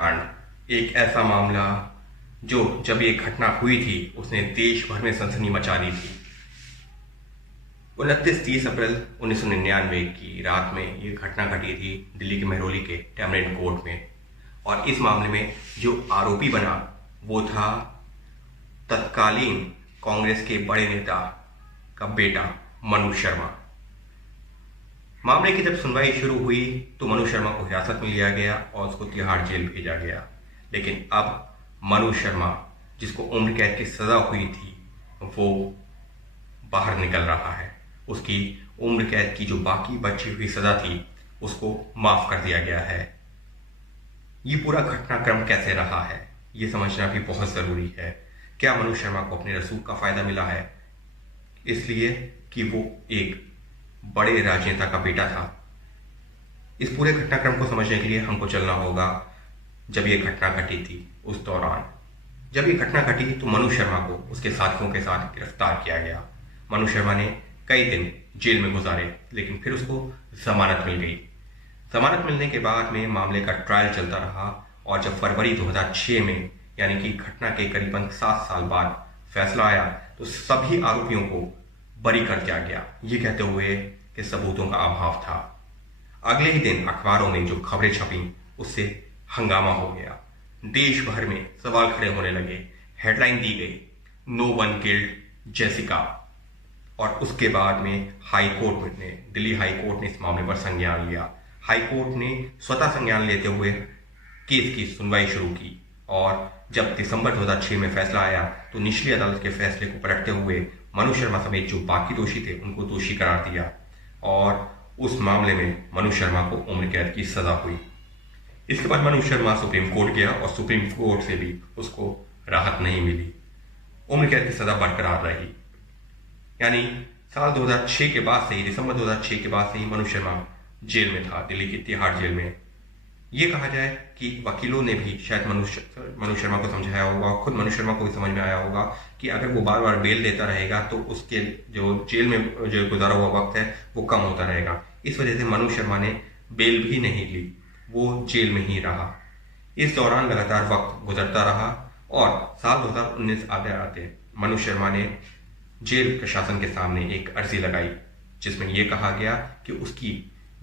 कांड एक ऐसा मामला जो जब ये घटना हुई थी उसने देश भर में सनसनी मचा दी थी। 29-30 अप्रैल 1999 की रात में ये घटना घटी थी दिल्ली के महरौली के टैमरिंड कोर्ट में। और इस मामले में जो आरोपी बना वो था तत्कालीन कांग्रेस के बड़े नेता का बेटा मनु शर्मा। मामले की जब सुनवाई शुरू हुई तो मनु शर्मा को हिरासत में लिया गया और उसको तिहाड़ जेल भेजा गया। लेकिन अब मनु शर्मा, जिसको उम्र कैद की सजा हुई थी, वो बाहर निकल रहा है। उसकी उम्र कैद की जो बाकी बची हुई सजा थी उसको माफ कर दिया गया है। ये पूरा घटनाक्रम कैसे रहा है ये समझना भी बहुत जरूरी है। क्या मनु शर्मा को अपने रसूख का फायदा मिला है इसलिए कि वो एक बड़े राजनेता का बेटा था? इस पूरे घटनाक्रम को समझने के लिए हमको चलना होगा जब ये घटना घटी थी। उस दौरान जब ये घटना घटी तो मनु शर्मा को उसके साथियों के साथ गिरफ्तार किया गया। मनु शर्मा ने कई दिन जेल में गुजारे, लेकिन फिर उसको जमानत मिल गई। जमानत मिलने के बाद में मामले का ट्रायल चलता रहा और जब फरवरी 2006 में, यानी कि घटना के करीबन 7 साल बाद फैसला आया तो सभी आरोपियों को बरी कर दिया गया, ये कहते हुए कि सबूतों का अभाव था। अगले ही दिन अखबारों में जो खबरें छपी उससे हंगामा हो गया। देश भर में सवाल खड़े होने लगे। हेडलाइन दी गई, नो वन किल्ड जेसिका। और उसके बाद में दिल्ली हाई कोर्ट ने इस मामले पर संज्ञान लिया। हाई कोर्ट ने स्वतः संज्ञान लेते हुए केस की सुनवाई शुरू की और जब दिसंबर 2006 में फैसला आया तो निचली अदालत के फैसले को पलटते हुए मनु शर्मा समेत जो बाकी दोषी थे उनको दोषी करार दिया और उस मामले में मनु शर्मा को उम्र कैद की सजा हुई। इसके बाद मनु शर्मा सुप्रीम कोर्ट गया और सुप्रीम कोर्ट से भी उसको राहत नहीं मिली। उम्र कैद की सजा बरकरार रही। यानी साल 2006 के बाद से ही, दिसंबर 2006 के बाद से ही मनु शर्मा जेल में था, दिल्ली की तिहाड़ जेल में। ये कहा जाए कि वकीलों ने भी शायद मनु शर्मा को समझाया होगा, खुद मनु शर्मा को भी समझ में आया होगा कि अगर वो बार बार बेल देता रहेगा तो उसके जो जेल में जो गुजारा हुआ वक्त है वो कम होता रहेगा। इस वजह से मनु शर्मा ने बेल भी नहीं ली, वो जेल में ही रहा। इस दौरान लगातार वक्त गुजरता रहा और साल 2019 आते आते मनु शर्मा ने जेल प्रशासन के सामने एक अर्जी लगाई जिसमें यह कहा गया कि उसकी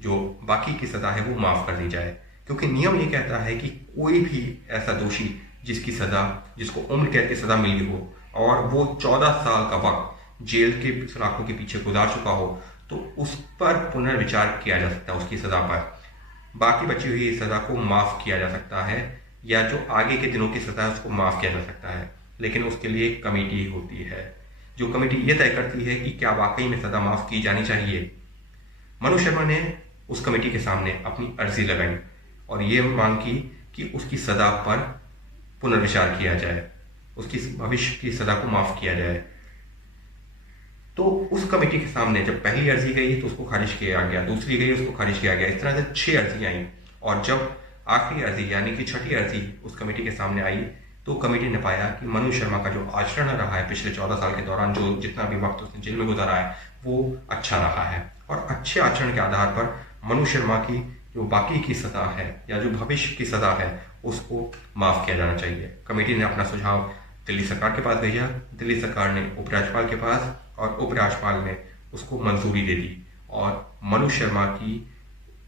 जो बाकी की सजा है वो माफ कर दी जाए, क्योंकि नियम ये कहता है कि कोई भी ऐसा दोषी जिसको उम्र कैद की सजा मिली हो और वो 14 साल का वक्त जेल के सलाखों के पीछे गुजार चुका हो तो उस पर पुनर्विचार किया जा सकता है। उसकी सजा पर बाकी बची हुई सजा को माफ किया जा सकता है या जो आगे के दिनों की सजा है उसको माफ किया जा सकता है, लेकिन उसके लिए एक कमेटी होती है। जो कमेटी ये तय करती है कि क्या वाकई में सजा माफ की जानी चाहिए। मनु शर्मा ने उस कमेटी के सामने अपनी अर्जी लगाई और ये मांग की कि उसकी सजा पर पुनर्विचार किया जाए, उसकी भविष्य की सजा को माफ किया जाए। तो उस कमेटी के सामने जब पहली अर्जी गई तो उसको खारिज किया गया, दूसरी गई उसको खारिज किया गया। इस तरह से 6 अर्जियां आई और जब आखिरी अर्जी यानी कि छठी अर्जी उस कमेटी के सामने आई तो कमेटी ने पाया कि मनु शर्मा का जो आचरण रहा है पिछले 14 साल के दौरान, जो जितना भी वक्त उसने जेल में गुजारा है वो अच्छा रहा है और अच्छे आचरण के आधार पर मनु शर्मा की जो बाकी की सजा है या जो भविष्य की सजा है उसको माफ किया जाना चाहिए। कमेटी ने अपना सुझाव दिल्ली सरकार के पास भेजा। दिल्ली सरकार ने उपराज्यपाल के पास और उपराज्यपाल ने उसको मंजूरी दे दी और मनु शर्मा की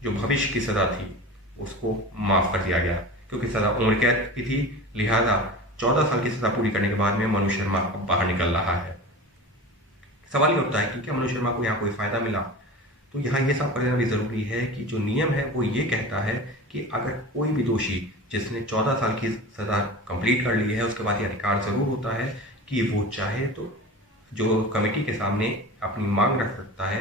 जो भविष्य की सजा थी उसको माफ कर दिया गया, क्योंकि सजा उम्र कैद की थी। लिहाजा 14 साल की सजा पूरी करने के बाद में मनु शर्मा अब बाहर निकल रहा है। सवाल ये उठता है कि क्या मनु शर्मा को यहाँ कोई फायदा मिला? तो यहाँ ये साफ कर देना भी जरूरी है कि जो नियम है वो ये कहता है कि अगर कोई भी दोषी जिसने 14 साल की सजा कंप्लीट कर ली है उसके बाद ये अधिकार जरूर होता है कि वो चाहे तो जो कमेटी के सामने अपनी मांग रख सकता है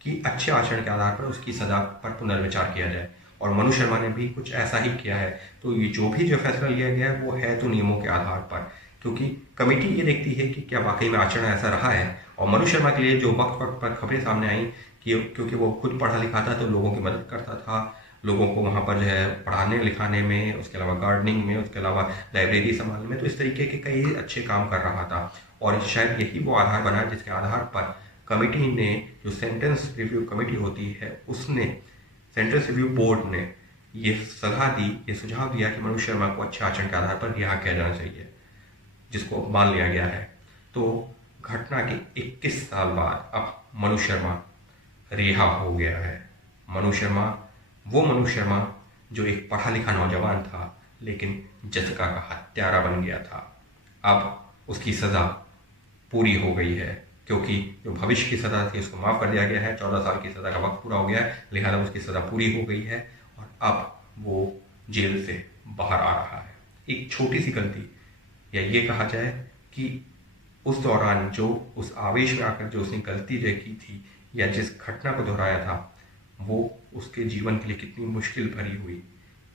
कि अच्छे आचरण के आधार पर उसकी सजा पर पुनर्विचार किया जाए। और मनु शर्मा ने भी कुछ ऐसा ही किया है। तो ये जो फैसला लिया गया है वो है तो नियमों के आधार पर, क्योंकि कमेटी ये देखती है कि क्या वाकई में आचरण ऐसा रहा है। और मनु शर्मा के लिए जो वक्त वक्त पर खबरें सामने आई कि क्योंकि वो खुद पढ़ा लिखा था तो लोगों की मदद करता था, लोगों को वहाँ पर जो है पढ़ाने लिखाने में, उसके अलावा गार्डनिंग में, उसके अलावा लाइब्रेरी संभालने में, तो इस तरीके के कई अच्छे काम कर रहा था। और शायद यही वो आधार बना जिसके आधार पर कमेटी ने, जो सेंटेंस रिव्यू कमेटी होती है, उसने, सेंटेंस रिव्यू बोर्ड ने ये सलाह दी, ये सुझाव दिया कि मनोज शर्मा को अच्छे आचरण के आधार पर रिहा किया जाना चाहिए, जिसको मान लिया गया है। तो घटना के 21 साल बाद अब मनोज शर्मा रिहा हो गया है। मनोज शर्मा, वो मनोज शर्मा जो एक पढ़ा लिखा नौजवान था लेकिन जसिका का हत्यारा बन गया था, अब उसकी सज़ा पूरी हो गई है, क्योंकि जो भविष्य की सज़ा थी उसको माफ़ कर दिया गया है। 14 साल की सज़ा का वक्त पूरा हो गया है, लिहाजा उसकी सज़ा पूरी हो गई है और अब वो जेल से बाहर आ रहा है। एक छोटी सी गलती, या ये कहा जाए कि उस दौरान जो उस आवेश में आकर जो उसने गलती जो की थी या जिस घटना को दोहराया था, वो उसके जीवन के लिए कितनी मुश्किल भरी हुई,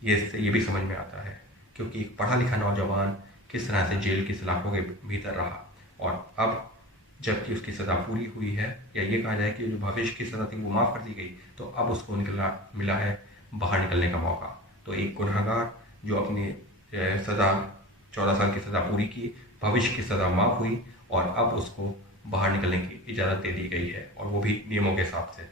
ये भी समझ में आता है। क्योंकि एक पढ़ा लिखा नौजवान किस तरह से जेल की सलाखों के भीतर रहा, और अब जबकि उसकी सज़ा पूरी हुई है, या ये कहा जाए कि जो भविष्य की सज़ा थी वो माफ़ कर दी गई, तो अब उसको मिला है बाहर निकलने का मौका। तो एक गुनहगार जो अपनी सज़ा 14 साल की सज़ा पूरी की, भविष्य की सज़ा माफ़ हुई और अब उसको बाहर निकलने की इजाज़त दे दी गई है, और वो भी नियमों के हिसाब से।